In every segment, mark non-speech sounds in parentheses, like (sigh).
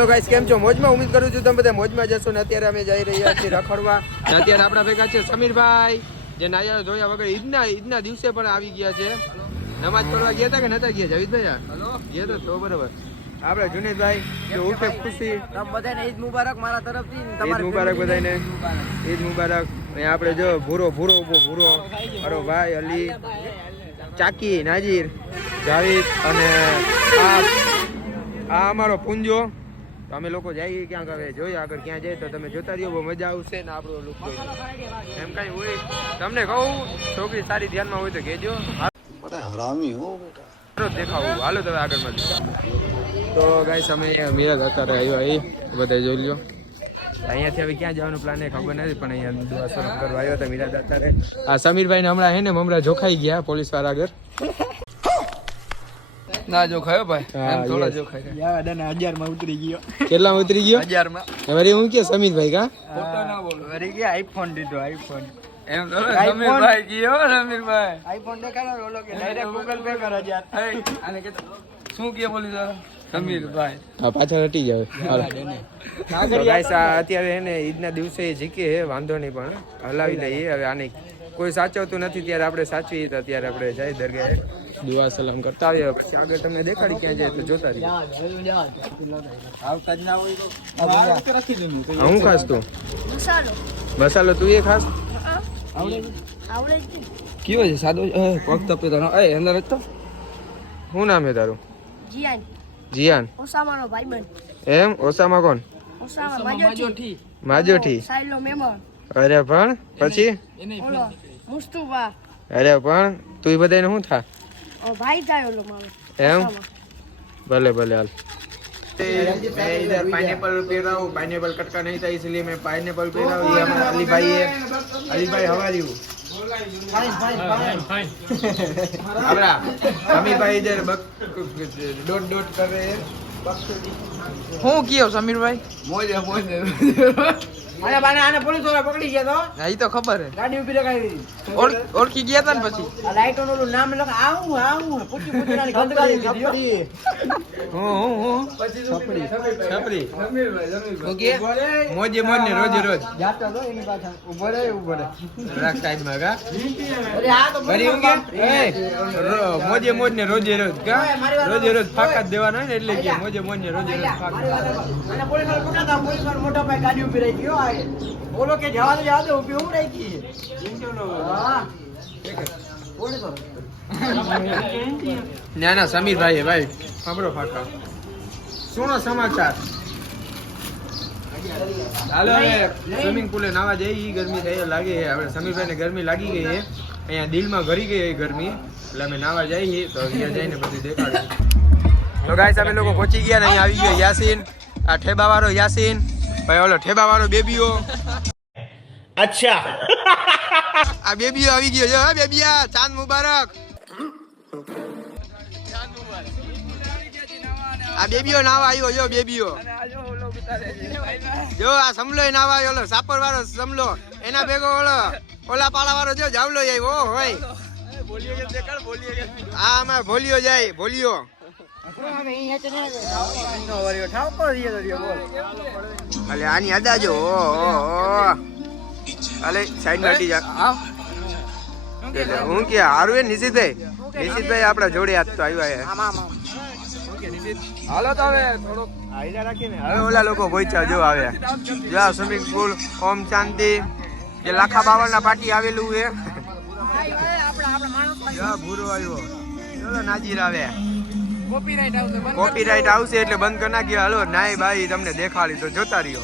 Hello guys કેમ છો? મોજમાં ઉમ્મીદ કરું છું તમે બધા મોજમાં જશો ને અત્યારે અમે જઈ રહ્યા છીએ રખડવા. અત્યારે આપણા ભેગા છે સમીરભાઈ જે નાયા જોયા વગર ઈદના ઈદના દિવસે પણ આવી ગયા છે. નમાજ પડવા ગયા હતા કે નતા ગયા? જાવીદભાઈ ગયા તો બરોબર. આપણે જુનેદભાઈ જો ઉઠે ખુશી. બધાને ઈદ મુબારક મારા તરફથી ઈદ મુબારક બધાને. ઈદ મુબારક. અને આપણે જો ભૂરો ભૂરો ઊભો ભૂરો. અરો ભાઈ અલી ચાકી નાજીર જાવીદ અને આ આ અમારો પુંજો. તો અમે લોકો જઈએ ક્યાંક હવે જોઈએ આગળ ક્યાં જાય તો તમે જોતા રહ્યો બહુ મજા આવશે ને આપણો લુક એમ કાંઈ હોય. તમને કહું છોકરી સારી ધ્યાનમાં હોય તો કહેજો. હરામી હો બેટા. દેખાવું. હાલો તો ગાઈસ અમે મિરાજ અત્યારે આવ્યા એ બધા જોઈ લ્યો. અહીંયાથી હવે ક્યાં જવાનું પ્લાન એ ખબર નથી પણ અહીંયા આવ્યો હતો મિરાજ અત્યારે આ સમીરભાઈને હમણાં હે ને હમણાં જોખાઈ ગયા પોલીસવાળા આગળ. ના જો ખાયો ભાઈ. એમ થોડા yes. જો ખાય યાર દાદા 1000 માં ઉતરી ગયો. કેટલા ઉતરી ગયો? 1000 માં વળી હું કે સમીરભાઈ કા? ફોટો ના બોલો. અરે કે આઈફોન દીધો આઈફોન એમ તો iPhone. સમીરભાઈ ગયો સમીરભાઈ આઈફોન દેખાડો ઓલો કે ડાયરેક્ટ ગૂગલ પે કરો યાર હે આને કે શું કે બોલી જરા પાછળ હટી જાવ અત્યારે એને ઈદના દિવસે જીકે વાંધો નહીં પણ હલાવી લઈએ. હવે આને કોઈ સાચવતું નથી ત્યારે આપણે સાચવીએ તો અત્યારે આપણે જાય દરગાહે. દુઆ સલામ કરતા આવીએ પછી આગળ તમને દેખાડી ક્યાં જાય તો જોતા રહીએ. આવતા જ ના હોય તો આ રાખી દેનું તો હું ખાસ તું? મસાલો. મસાલો તું એ ખાસ? કેવો કયો છે? સાદો એ પગ તપે તો એ અંદર જ તો. શું નામ છે તારું? જીયાન. જીયાન. ઓસામાનો ભાઈબંધ. એમ? ઓસામાં કોણ? ઓસામા માજોઠી. માજોઠી. સાયલો મેમણ. અરે પણ પછી? મુસ્તુફા અરે પણ તું બધાને શું થા? ઓ ભાઈ થાય ઓલો મારો એમ ઓસામા. भले भले हाल मैं इधर पाइनएप्पल पी रहा हूँ पाइनएप्पल कटका नहीं था इसलिए मैं पाइनएप्पल पी रहा हूँ ये हमारा अली भाई है अली भाई हवा यू हमारा अमी भाई इधर बक डोट डोट कर रहे हैं હું કયો સમીરભાઈ મોજે મોજે આને બાને આને પોલીસવાળા પકડી ગયા તો? હા તો ખબર હે. ગાડી ઊભી ઓળ- ઓળખી ગયા તા ને પછી? આ લાઈટો નું ઓલું નામ લખ આવું આવું પૂછી પૂછી નાની ખબર કરી દીધી હું હું હું? છપરી. છપરી. ઓકે? મોજે મોજ ને રોજે રોજ. જાતો તો એની પાછા ઊભો રે ઊભો રે રાખ સાઈડમાં કા અરે આ તો ભરી ઉગે એ, મોજે મોજ ને રોજે રોજ કા? રોજે રોજ ફાકા જ દેવાના ને એટલે કે મોજે મોજ ને રોજે રોજ ફાકા. અને પોલીસવાળા પકડતા પોલીસવાળા મોટા ભાઈ ગાડી ઊભી રહી ગયો આ બોલો કે જવા દે જવા દે ઊભી હું રહી ગઈ? હા. ના ના સમીર ભાઈ ભાઈ સાંભળો ફાકા સુનો સમાચાર. હાલો હવે સ્વિમિંગ પુલે નાવા જઈએ ગરમી થઈ લાગે છે. આપણે સમીરભાઈ ને ગરમી લાગી ગઈ છે. અહીંયા દિલમાં ઘરી ગઈ ગરમી. એટલે અમે નાવા જઈએ તો અહીંયા જઈને બધું દેખાડીએ તો ગાઈસ અમે લોકો પહોંચી ગયા ને અહીંયા આવી ગયો યાસીન. આ ઠેબા વાળો યાસીન. ભાઈ ઓલો ઠેબા વાળો બેબીઓ. અચ્છા. આ બેબીઓ આવી ગયો. જો હા બેબીયા ચાંદ મુબારક. આ બેબીઓ નાવા આવ્યો જો બેબીઓ. જો આ સમલો નાવા આવ્યો ઓલો સાપર વાળો સમલો. એના ભેગો ઓલો ઓલા પાળા વાળો જો જાવલો જાય ઓ હોય આ અમારે ભોલિયો જાય ભોલિયો. અલે આની અદા જો ઓ ઓ ઓ અલે સાઈડમાં હટી જા. એટલે હું કે હારું એ નિશિતભાઈ? નિશિતભાઈ આપણા જોડે આજ તો આવ્યા છે હાલો તો હવે થોડુંક હવે ઓલા લોકો પહોંચ્યા જો આવ્યા જો આ સ્વિમિંગ પુલ ઓમ શાંતિ. જે લાખા બાવળ પાટી આવેલું છે ભૂરો આવ્યો. નાજીર આવે. કોપીરાઈટ આવશે બંધ કોપીરાઈટ આવશે એટલે બંધ કરી નાખ્યો હાલો નાય ભાઈ તમને દેખાડી તો જોતા રહ્યો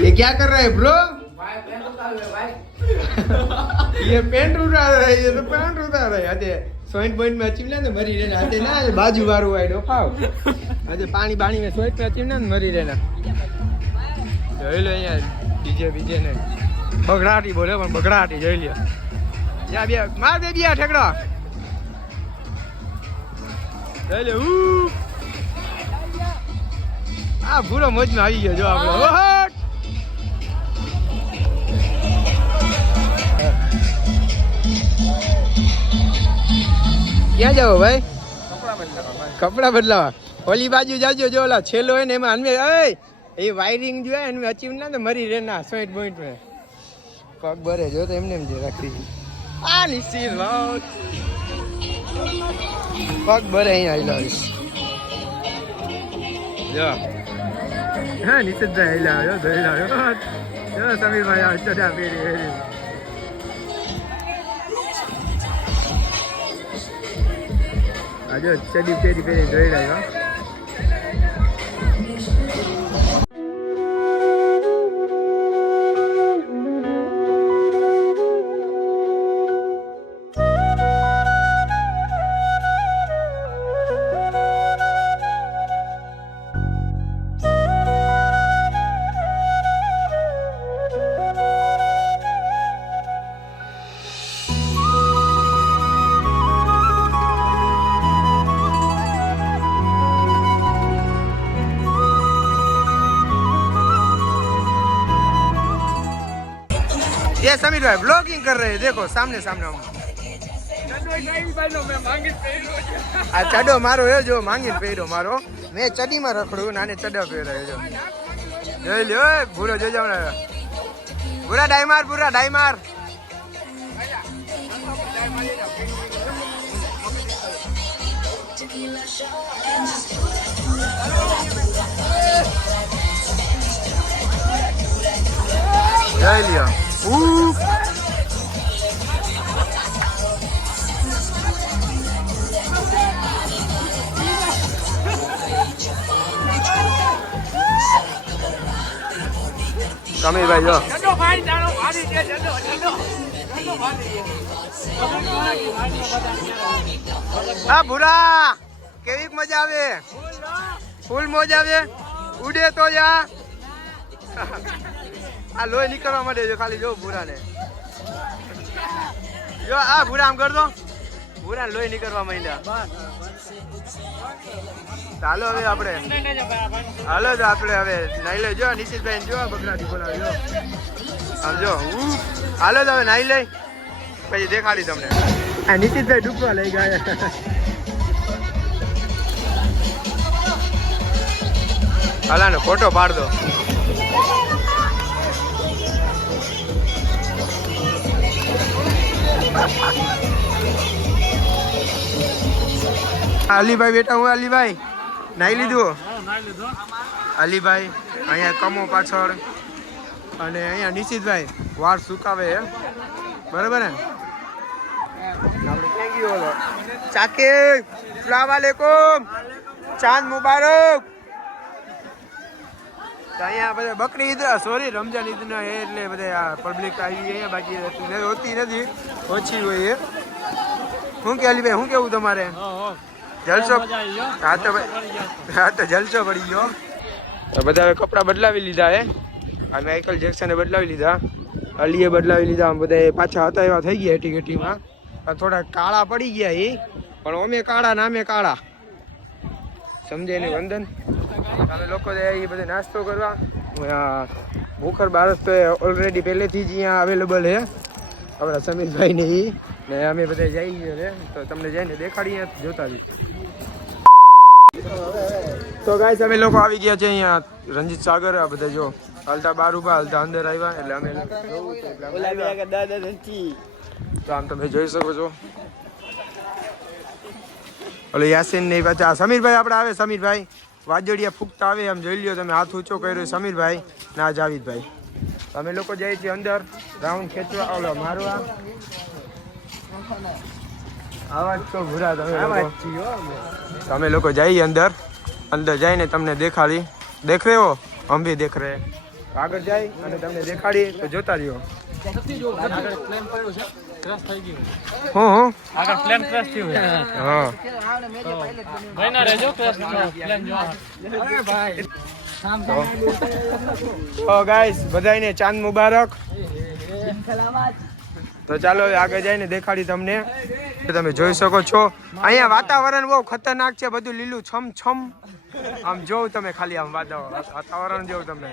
ये क्या कर रहे हैं ब्रो ये पेंट उतार रहे हैं ये तो पेंट उतार रहे हैं આજે સોઈન્ટ પોઈન્ટ માં ચીમલે ને મરી રેના આજે ના બાજુ વાળું આડો ખાવ આજે પાણી બાણી में સોઈન્ટ માં ચીમલે ને મરી રેના જોઈ લો અહીંયા ડીજે બીજે ને બગડાટી બોલે પણ બગડાટી જોઈ લ્યો યા બે માર દે બિયા ઠેકડો. એટલે ઉ આ ભૂરો મોજમાં આવી ગયો જો આપણો. ક્યાં જાવ ભાઈ? કપડા બદલાવા. ઓલી બાજુ જાજો જો ઓલા છેલ્લો હોય ને એમાં અનમે એ એ વાયરિંગ જોયા હોય અચીવ ના તો મરી રે ના સોઈટ બોઈટ મે પગ ભરે જો તો એમને એમ જે રાખી. આ નિશ્ચિત વાવ. પગ ભરે અહીંયા આવી લાવીશ જો. હા નિશ્ચિતભાઈ આઈ લાવ્યો ધોઈ લાવ્યો. જો, સમીરભાઈ આ ચડા પહેરી પહેરી આજો ચડી પહેરી પહેરી જોઈ લાવ્યો. ये समीर भाई ब्लॉगिंग कर रहे हैं देखो सामने सामने हम આ ચડો મારો એ જો માંગીને પહેર્યો મારો મેં ચડીમાં રખડું નાને ચડો પહેરાયો જો જોઈ લ્યો એ ભૂરો જોજો હમણાં. ભૂરા ડાયમાર ભૂરા ડાયમાર જોઈ ઉહ. સમીરભાઈ જો. હા ભૂરા કેવી મજા આવે? ફૂલ મોજ આવે? ઉડે તો જા. આ લોહી નીકળવા માંડે જો ખાલી જો ભૂરાને. જો આ ભૂરા આમ કર દો ભૂરા લોહી નીકળવા માંડ્યા. ચાલો હવે આપણે. હાલો જ આપણે હવે નાઈ લઈ. જો નિશિતભાઈ જો બકરાથી બોલાવી, જો. આમ જો. હાલો તો હવે નાઈ લઈ. પછી દેખાડી તમને. આ નિશિતભાઈ ડૂબવા લઈ ગયા હાલાનો ફોટો પાડ દો. અલીભાઈ બેટા હું અલીભાઈ. નાઈ લીધું? અલીભાઈ અહીંયા કમો પાછળ. અને અહીંયા નિશિતભાઈ વાળ સુકાવે એમ બરાબર ને? આપણે ક્યાં ગયો હતો ચાકે સલામ ચાંદ મુબારક. અહીંયા બધા બકરી ઈદ સોરી રમજાન ઈદ ના એટલે બધા પબ્લિક આવી અહીંયા બાકી હોતી નથી. ઓછી હોય એ. શું કે અલીભાઈ શું કેવું તમારે? જલસો? હા તો હા તો જલસો પડી ગયો. તો બધા હવે કપડાં બદલાવી લીધા હે? આ માઇકલ જેક્સને બદલાવી લીધા. અલીએ બદલાવી લીધા. આમ બધા પાછા હતા એવા થઈ ગયા એટી કેટીમાં પણ થોડા કાળા પડી ગયા એ પણ અમે કાળા નામે કાળા. સમજે ને વંદન? અમે લોકો એ બધે નાસ્તો કરવા. આ ભૂખર બારસ તો ઓલરેડી પહેલેથી જ અહીંયા અવેલેબલ છે. આપણા સમીરભાઈ ને એ ને અમે બધા જઈ ગયો છે. તો તમને જઈને દેખાડીએ જોતા રહીએ તો ગાઈસ અમે લોકો આવી ગયા છે અહીંયા રંજીત સાગર આ બધા જો હાલતા બાર ઊભા હાલતા અંદર આવ્યા એટલે અમે તો આમ તમે જોઈ શકો છો. ઓલો યાસીન ને પાછા સમીરભાઈ આપણે આવે સમીરભાઈ. વાજડિયા ફૂકતા આવે એમ જોઈ લ્યો તમે હાથ ઊંચો કર્યો સમીરભાઈ ના જાવીદભાઈ. અમે લોકો જઈએ છીએ અંદર રાઉન્ડ ખેંચવા. ઓલો મારવા. આવાજ તો ભૂરા તમે તમે અમે લોકો જઈએ અંદર. અંદર જઈને તમને દેખાડી. દેખ રહ્યો? હમ ભી દેખ રહે. આગળ જાય અને તમને દેખાડી તો જોતા રહ્યો. હું આગળ પ્લેન ક્રેશ થયું હા. ભાઈના રહેજો ક્રેશ પ્લેન જોવા. તો ગાઈસ બધાને ચાંદ મુબારક. તો ચાલો આગળ જઈને દેખાડી તમને. તમે જોઈ શકો છો. અહીંયા વાતાવરણ બહુ ખતરનાક છે બધું લીલું છમ છમ. આમ જોઉં તમે ખાલી આમ વાતા- વાતાવરણ જોઉં તમે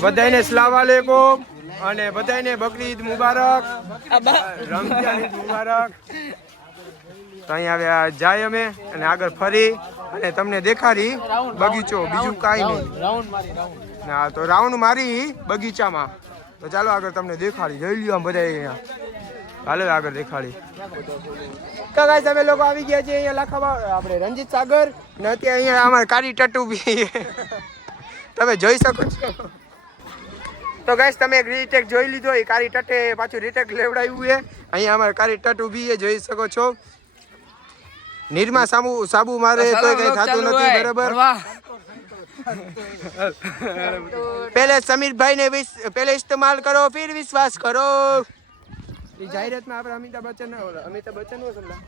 બધાને સલામ અને બધાને બકરી ઈદ મુબારક. રમજાન ઈદ મુબારક. તો અહીં આવ્યા જાય અમે અને આગળ ફરી અને તમને દેખાડી બગીચો બીજું કાંઈ નહીં. ના તો રાઉન્ડ મારી બગીચામાં. તો ચાલો આગળ તમને દેખાડી જોઈ લ્યો આમ બધા અહીંયા. હાલો આગળ દેખાડી. તો ગાઈસ અમે લોકો આવી ગયા છે અહીંયા લખાવા આપણે રંજીત સાગર ને અત્યારે અહીંયા અમારે કાળી ટટુ બી તમે જોઈ શકો છો. તો ગાઈસ તમે એક રીટેક જોઈ લીધો એ કાળી ટટે પાછું રીટેક લેવડાવ્યું છે. અહીંયા અમારે કાળી ટટ બી એ જોઈ શકો છો. નિરમા સાબુ સાબુ મારે તો કઈ થતું નથી બરાબર? (laughs) પહેલે સમીરભાઈ ને પહેલે ઇસ્તેમાલ કરો ફિર વિશ્વાસ કરો. એ જાહેરાતમાં આપણે અમિતાભ બચ્ચન અમિતાભ બચ્ચન હોય સમજા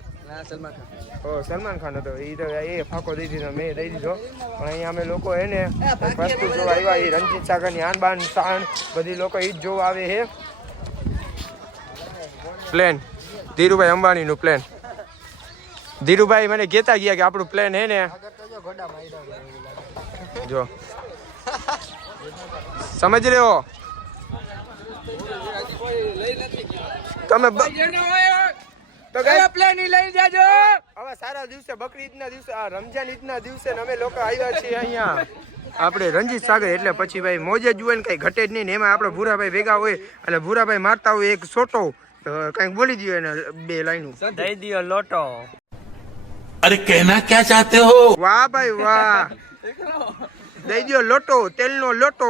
સલમાન ખાન. હતો. એ તો એ ફાંકો દઈ દીધો મેં દઈ દીધો. પણ અહીંયા અમે લોકો એને વસ્તુ જોવા આવ્યા એ રંજીત સાગરની આન બાન શાન બધી લોકો એ જ જોવા આવે હે. પ્લેન ધીરુભાઈ અંબાણીનું પ્લેન ધીરુભાઈ મને કહેતા ગયા કે આપણું પ્લેન હે ને. જો. સમજ રહ્યો? તમે તો પ્લેની લઈ જાજો. હવે સારા દિવસે બકરી ઈદના દિવસે આ રમજાન ઈદના દિવસે અમે લોકો આવ્યા છીએ અહીંયા. આપણે રંજીત સાગર એટલે પછી ભાઈ મોજે જુએ ને કઈ ઘટે જ નહીં ને એમાં આપણે ભૂરાભાઈ ભેગા હોય એટલે ભૂરાભાઈ મારતા હોય એક સોટો. કંઈક બોલી દો ને બે લાઈન. દઈ દો લોટો. અરે કહેના ક્યાં ચાહતે હો? વાહ ભાઈ વાહ. દઈ દો લોટો તેલનો લોટો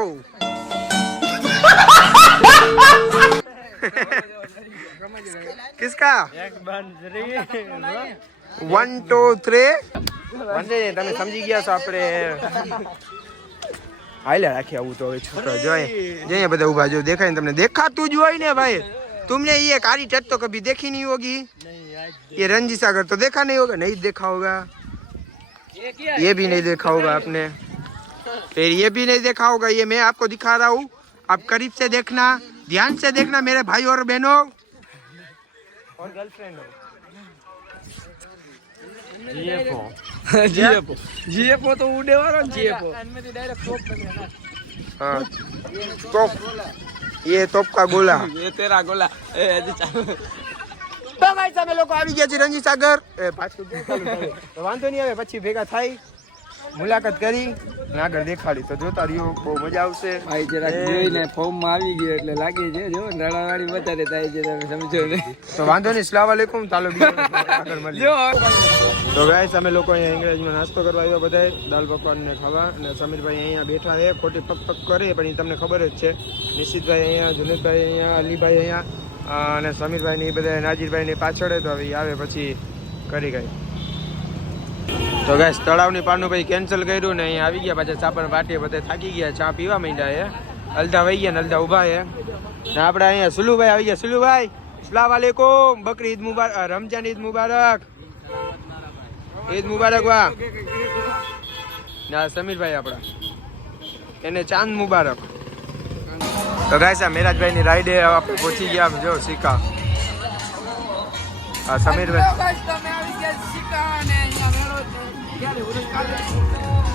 કિસકા વન ટુ થ્રી વાંધો નહીં, તમે સમજી ગયા છો આપણે હાલ્યા રાખી આવું તો હવે છોકરા જોઈ જઈએ બધા ઉભા જો દેખાય ને તમને દેખાતું જ હોય ને ભાઈ तुमने ये कारी टट तो कभी देखी नहीं होगी ये रंजी सागर तो देखा नहीं होगा नहीं देखा होगा ये भी नहीं देखा होगा आपने। फिर ये भी नहीं देखा होगा ये मैं आपको दिखा रहा हूँ। आप करीब से देखना ध्यान से देखना मेरे भाई और बहनों। और गर्लफ्रेंड हो। जीएफओ (laughs) तो उड़े वाला हाँ। ये टॉप का गोला। ये तेरा गोला। ગાઈસ અમે લોકો આવી ગયા છે રંજી સાગર એ પાછું વાંધો નહીં આવે પછી ભેગા થાય. મુલાકાત કરી અને આગળ દેખાડી. તો જોતા રહ્યો બહુ મજા આવશે. ભાઈ જરાક જોઈને ફોર્મમાં આવી ગયો એટલે લાગે છે જો રડાવાડી વધારે થાય છે તમે સમજો ને. તો વાંધો નહીં સલામ વાલેકુમ ચાલો (laughs) આગળ મળીએ. તો ગાઈસ અમે લોકો અહીંયા અંગ્રેજીમાં નાસ્તો કરવા આવ્યો બધાય દાલ પકવાન ને ખાવા. અને સમીરભાઈ અહીંયા બેઠા છે ખોટી પક પક કરે પણ એ તમને ખબર જ છે. નિશિતભાઈ અહીંયા જુનેદભાઈ અહીંયા અલીભાઈ અહીંયા. અને સમીરભાઈની એ બધા નાજીરભાઈની પાછળ તો હવે આવે પછી કરી ગઈ તો ગાય તળાવની પાનું ભાઈ કેન્સલ કર્યું ને અહીંયા આવી ગયા પાછા ચાપણ પાટીએ બધા થાકી ગયા, ચા પીવા માંડ્યા એ. અલધા વહી ગયા ને અલધા ઊભા હે ને આપણે અહીંયા સુલુભાઈ આવી ગયા. સુલુભાઈ સલામ આલેકુમ. બકરી ઈદ મુબારક રમજાન ઈદ મુબારક. ઈદ મુબારક વાહ ના સમીરભાઈ આપણા એને ચાંદ મુબારક. તો ગાય આ મેરાજભાઈ ની રાઈડે આપણે પહોંચી ગયા જો સિક્કા. હા સમીરભાઈ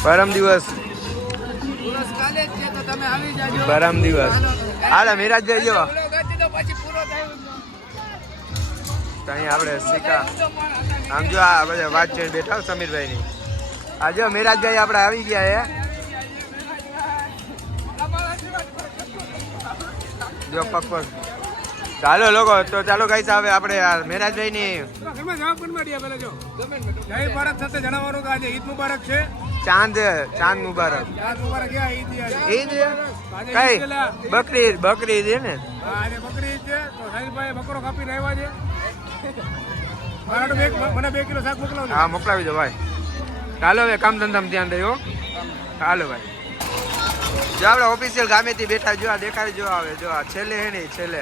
પરમ દિવસ. પરમ દિવસ. હાલા મેરાજભાઈ જેવા અહીં આપણે સિક્કા. આમ જો આ બધા વાત જોઈને બેઠા સમીરભાઈ ની આ જો મેરાજભાઈ આપણે આવી ગયા હે. જો પગ પગ ચાલો લોકો તો ચાલો ગાઈસ આવે આપણે મેરાજભાઈ ની ચાંદ ચાંદ મુબારક. ઈદ કઈ? બકરી બકરી ઈદ ને બકરી છે. તો બકરો કાપીને આવ્યા છે. મને બે કિલો શાક મોકલાવજો. હા મોકલાવી દો ભાઈ. ચાલો હવે કામ ધંધામાં ધ્યાન હો. ચાલો ભાઈ. જો આપણે ઓફિશિયલ ગામેથી બેઠા, જો આ દેખાય જો આવે, જો આ છેલ્લે હે ને ઈ છેલ્લે.